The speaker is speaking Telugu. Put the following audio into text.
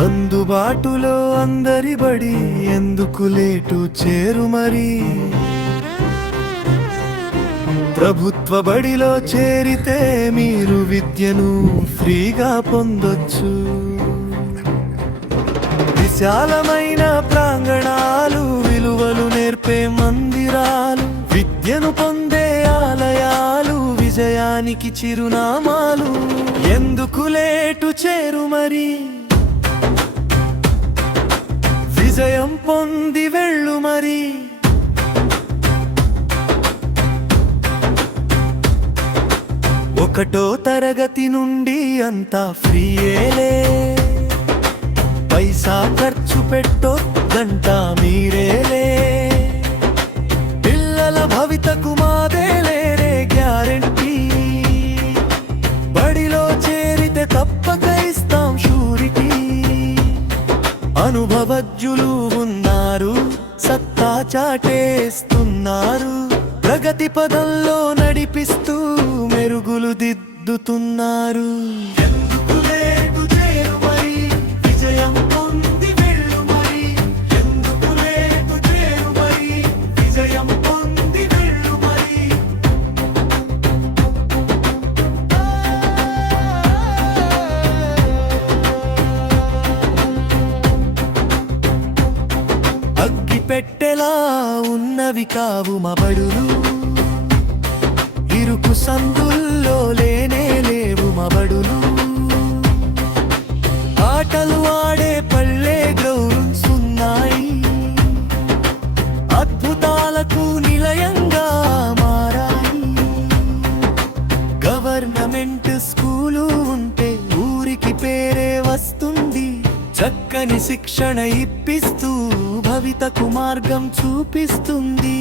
అందుబాటులో అందరి బడి ఎందుకు లేటు చేరుమరి ప్రభుత్వ బడిలో చేరితే మీరు విద్యను ఫ్రీగా పొందొచ్చు విశాలమైన ప్రాంగణాలు విలువలు నేర్పే మందిరాలు విద్యను పొందే ఆలయాలు విజయానికి చిరునామాలు ఎందుకు లేటు చేరుమరి విజయం పొంది వెళ్ళు మరి ఒకటో తరగతి నుండి అంతా ఫ్రీయేలే పైసా ఖర్చు పెట్టొద్దంట మీరేలే పిల్లల భవితకు మాదేలేరే గ్యారెంటీ బడిలో చేరితే తప్పక ఇస్తాం షూరిటీ అనుభవజ్ఞులు ఉన్నారు సత్తా చాటేస్తున్నారు ప్రగతి పదంలో నడిపిస్తూ మెరుగులు దిద్దుతున్నారు ఎందుకు లేటు చేరుమరి విజయం పొంది వెళ్ళు మరి ఎందుకు లేటు చేరుమరి విజయం పొంది వెళ్ళు మరి అగ్గిపెట్టెలా ఉన్నవి కావు మబడులు ఇరుకు సందుల్లో లేనే లేవు మబడులు ఆటలు ఆడే పల్లె గ్రౌండ్స్ ఉన్నాయి అద్భుతాలకు నిలయంగా మారాయి గవర్నమెంట్ స్కూలు ఉంటే ఊరికి పేరే వస్తుంది చక్కని శిక్షణ ఇప్పిస్తూ భవితకు మార్గం చూపిస్తుంది